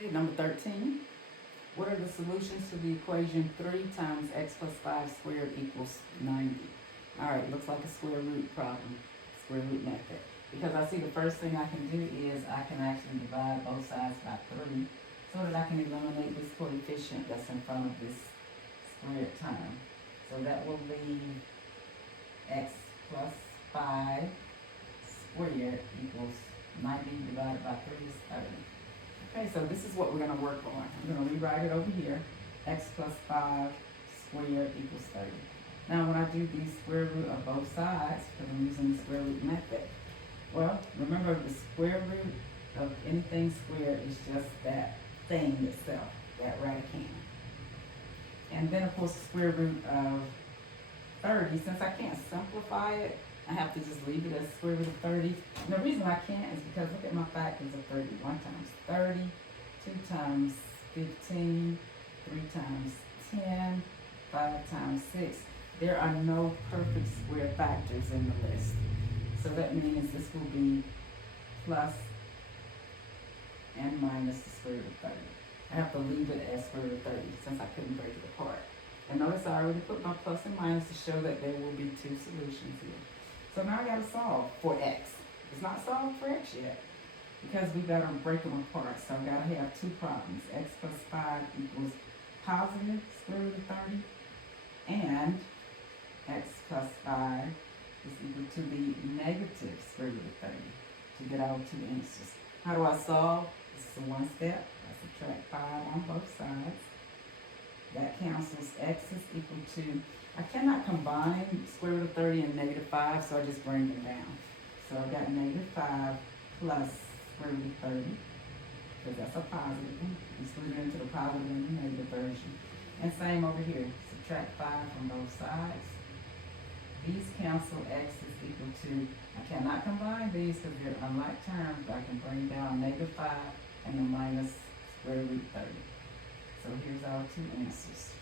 Okay, number 13. What are the solutions to the equation 3 times x plus 5 squared equals 90? All right, looks like a square root problem, square root method. Because I see the first thing I can do is I can actually divide both sides by 3 so that I can eliminate this coefficient that's in front of this squared term. So that will leave x plus 5 squared equals 90 divided by 3 is 30. Okay, so this is what we're going to work on. I'm going to rewrite it over here. X plus 5 squared equals 30. Now when I do the square root of both sides, because I'm using the square root method, well, remember the square root of anything squared is just that thing itself, that radicand. And then of course the square root of 30, since I can't simplify it, I have to just leave it as square root of 30. And the reason I can't is because look at my factors of 30. 1 times 30, 2 times 15, 3 times 10, 5 times 6. There are no perfect square factors in the list. So that means this will be plus and minus the square root of 30. I have to leave it as square root of 30 since I couldn't break it apart. And notice I already put my plus and minus to show that there will be 2 solutions here. So now I got to solve for x. It's not solved for x yet because we got to break them apart. So I got to have 2 problems. X plus 5 equals positive square root of 30 and x plus 5 is equal to the negative square root of 30 to get our 2 answers. How do I solve? This is one step. I subtract 5 on both sides. That cancels. X is equal to, I cannot combine square root of 30 and negative 5, so I just bring them down. So I got negative 5 plus square root of 30, because that's a positive one. We split it into the positive and the negative version. And same over here. Subtract 5 from both sides. These cancel. X is equal to, I cannot combine these because they're unlike terms, but I can bring down negative 5 and the minus square root 30. So here's our 2 answers.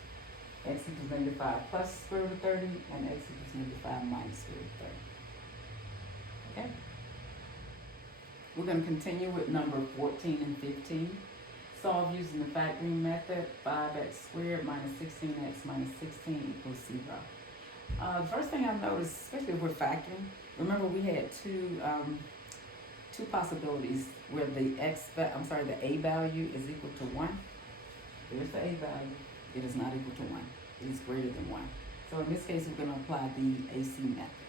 X equals negative 5 plus square root of 30 and x equals negative 5 minus square root of 30. Okay? We're going to continue with number 14 and 15. Solve using the factoring method. 5x squared minus 16x minus 16 equals 0. The first thing I noticed, especially if we're factoring, remember we had two possibilities where the the a value is equal to 1. There's the a value. It is not equal to 1. It is greater than 1. So in this case, we're going to apply the AC method.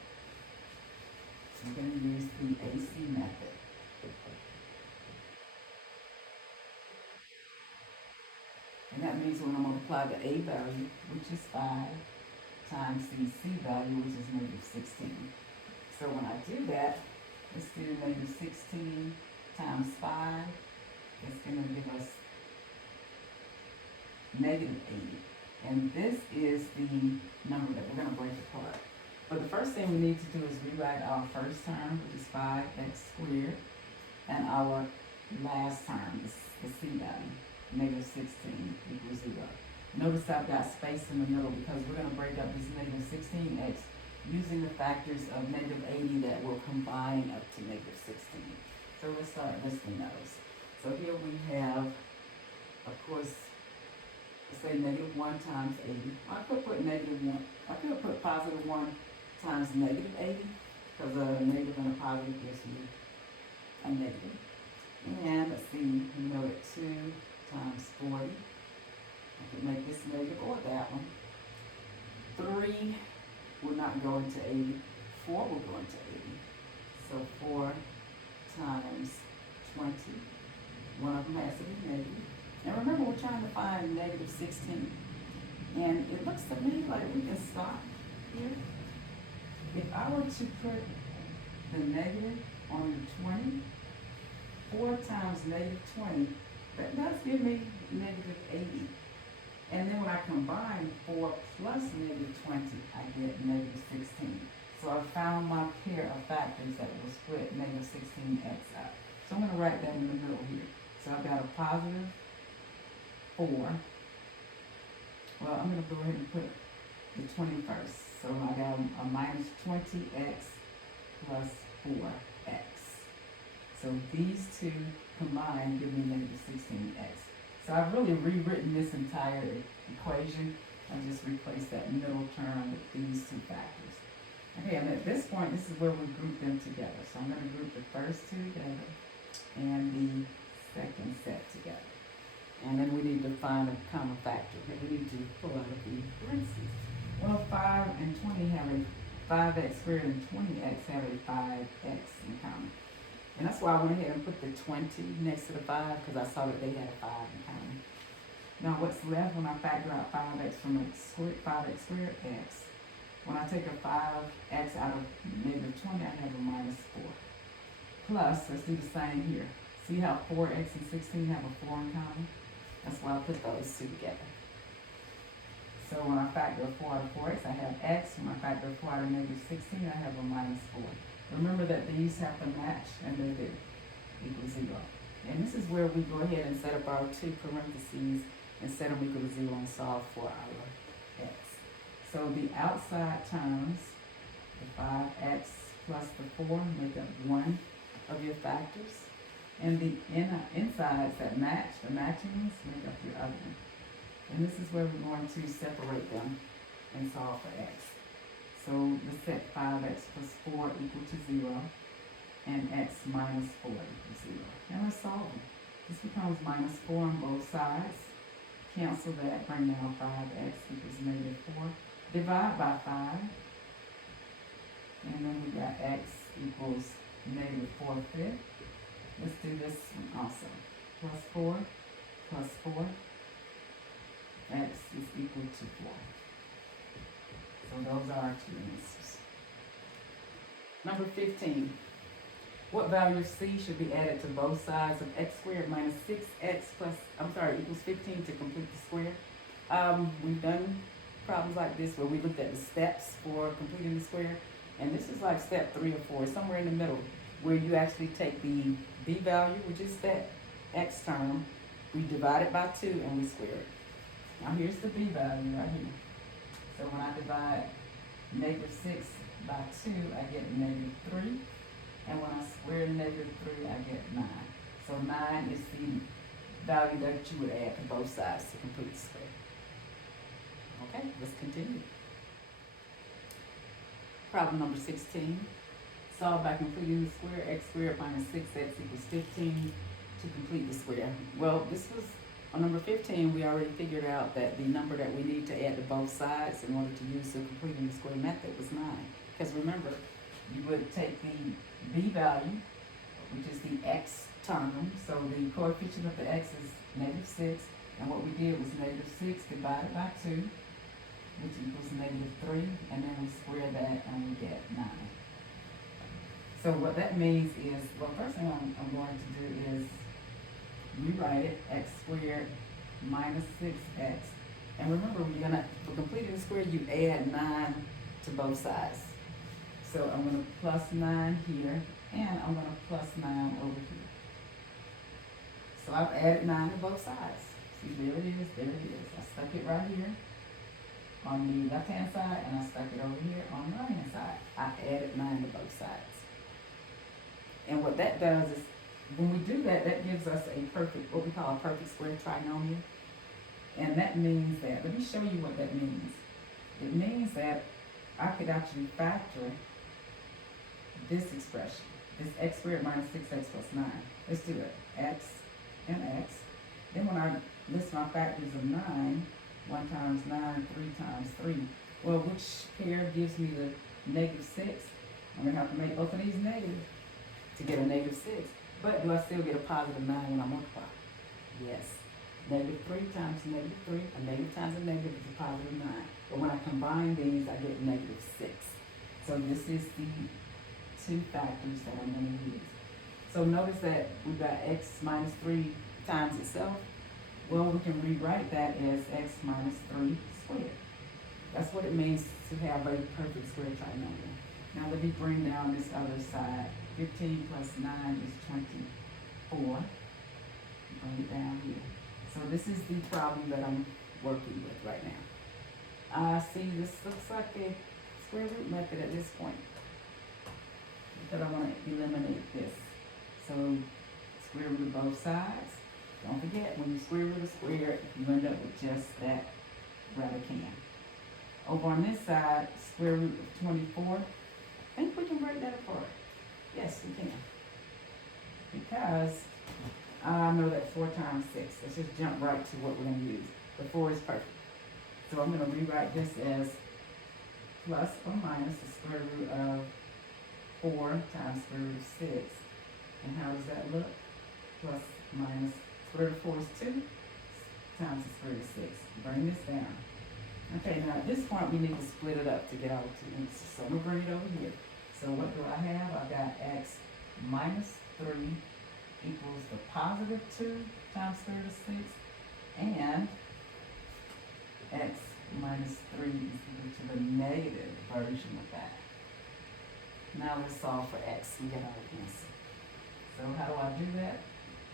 We're going to use the AC method. And that means we're going to multiply the a value, which is 5, times the c value, which is negative 16. So when I do that, let's do negative 16 times 5. It's going to give us negative 80. And this is the number that we're going to break apart. But the first thing we need to do is rewrite our first term, which is 5x squared, and our last term, the c value, negative 16 equals 0. Notice I've got space in the middle because we're going to break up this negative 16x using the factors of negative 80 that will combine up to negative 16. So let's start listing those. So here we have, of course, let's say negative 1 times 80. I could put negative 1. I could have put positive 1 times negative 80 because a negative and a positive gives me a negative. And let's see, we know that 2 times 40. I could make this negative or that one. 3 will not go into 80. 4 will go into 80. So 4 times 20. One of them has to be negative. And remember, we're trying to find negative 16. And it looks to me like we can stop here. If I were to put the negative on the 20, 4 times negative 20, that does give me negative 80. And then when I combine 4 plus negative 20, I get negative 16. So I found my pair of factors that will split negative 16x out. So I'm going to write that in the middle here. So I've got a positive 4. Well, I'm going to go ahead and put the 20 first. So I got a minus 20x plus 4x. So these two combined give me negative 16x. So I've really rewritten this entire equation. I just replaced that middle term with these two factors. Okay, and at this point, this is where we group them together. So I'm going to group the first two together and the second set together. And then we need to find a common factor that we need to pull out of the parentheses. Well, 5 and 20 have a 5x squared and 20x have a 5x in common. And that's why I went ahead and put the 20 next to the 5, because I saw that they had a 5 in common. Now what's left when I factor out 5x from x squared, 5x squared, x. When I take a 5x out of negative 20, I have a minus 4. Plus, let's do the same here. See how 4x and 16 have a 4 in common? That's why I put those two together. So when I factor a 4 out of 4x, I have x. When I factor a 4 out of negative 16, I have a minus 4. Remember that these have to match, and they do, equal 0. And this is where we go ahead and set up our two parentheses and set them equal to 0 and solve for our x. So the outside terms, the 5x plus the 4, make up one of your factors. And the insides that match, the matching ones, make up your other one. And this is where we're going to separate them and solve for x. So the set 5x plus 4 equal to 0, and x minus 4 equals 0. Now let's solve them. This becomes minus 4 on both sides. Cancel that, bring down 5x equals negative 4. Divide by 5. And then we got x equals negative 4/5. Let's do this one also. Plus 4 plus 4. X is equal to 4. So those are our two answers. Number 15. What value of c should be added to both sides of x squared minus 6x equals 15 to complete the square? We've done problems like this where we looked at the steps for completing the square. And this is like step 3 or 4, somewhere in the middle, where you actually take the b value, which is that x term, we divide it by 2 and we square it. Now here's the b value right here. So when I divide negative 6 by 2, I get negative 3. And when I square negative 3, I get 9. So 9 is the value that you would add to both sides to complete the square. Okay, let's continue. Problem number 16. Solve by completing the square. X squared minus 6x equals 15 to complete the square. Well, this was on number 15, we already figured out that the number that we need to add to both sides in order to use the completing the square method was 9. Because remember, you would take the b value, which is the x term, so the coefficient of the x is negative 6, and what we did was negative 6 divided by 2, which equals negative 3, and then we square that and we get 9. So what that means is, well, first thing I'm going to do is rewrite it, x squared minus 6x. And remember, for completing the square, you add 9 to both sides. So I'm going to plus 9 here, and I'm going to plus 9 over here. So I've added 9 to both sides. See, there it is, there it is. I stuck it right here on the left-hand side, and I stuck it over here on the right-hand side. I added 9 to both sides. And what that does is, when we do that, that gives us a perfect, what we call a perfect square trinomial. And that means that, let me show you what that means. It means that I could actually factor this expression, this x squared minus 6x plus 9. Let's do it, x and x. Then when I list my factors of 9, 1 times 9, 3 times 3. Well, which pair gives me the negative 6? I'm going to have to make both of these negative to get a negative 6. But do I still get a positive 9 when I multiply? Yes. Negative 3 times negative 3, a negative times a negative is a positive 9. But when I combine these, I get negative 6. So this is the two factors that I'm going to use. So notice that we've got x minus 3 times itself. Well, we can rewrite that as x minus 3 squared. That's what it means to have a perfect square trinomial. Now let me bring down this other side. 15 plus 9 is 24. Bring it down here. So this is the problem that I'm working with right now. See, this looks like a square root method at this point, because I want to eliminate this. So square root of both sides. Don't forget, when you square root a square, you end up with just that radicand. Over on this side, square root of 24. I think we can break that apart. Yes, we can. Because I know that 4 times 6. Let's just jump right to what we're going to use. The 4 is perfect. So I'm going to rewrite this as plus or minus the square root of 4 times square root of 6. And how does that look? Plus minus square root of 4 is 2 times the square root of 6. Bring this down. Okay, now at this point we need to split it up to get our 2 answers. So I'm going to bring it over here. So what do I have? I've got x minus 3 equals the positive 2 times square root of 6. And x minus 3 is equal to the negative version of that. Now let's solve for x. We get our answer. So how do I do that?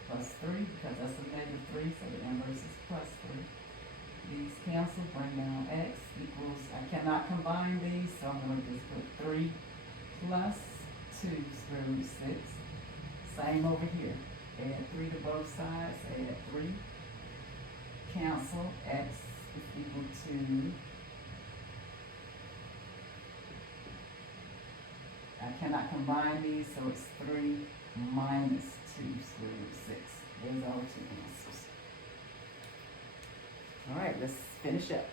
Plus 3, because that's a negative 3, so the inverse is plus 3. These cancel, bring down x equals, I cannot combine these, so I'm going to just put 3 plus 2 square root of 6. Same over here. Add 3 to both sides, add 3. Cancel, x is equal to, I cannot combine these, so it's 3 minus 2 square root of 6. There's our 2 answers. All right, let's finish up.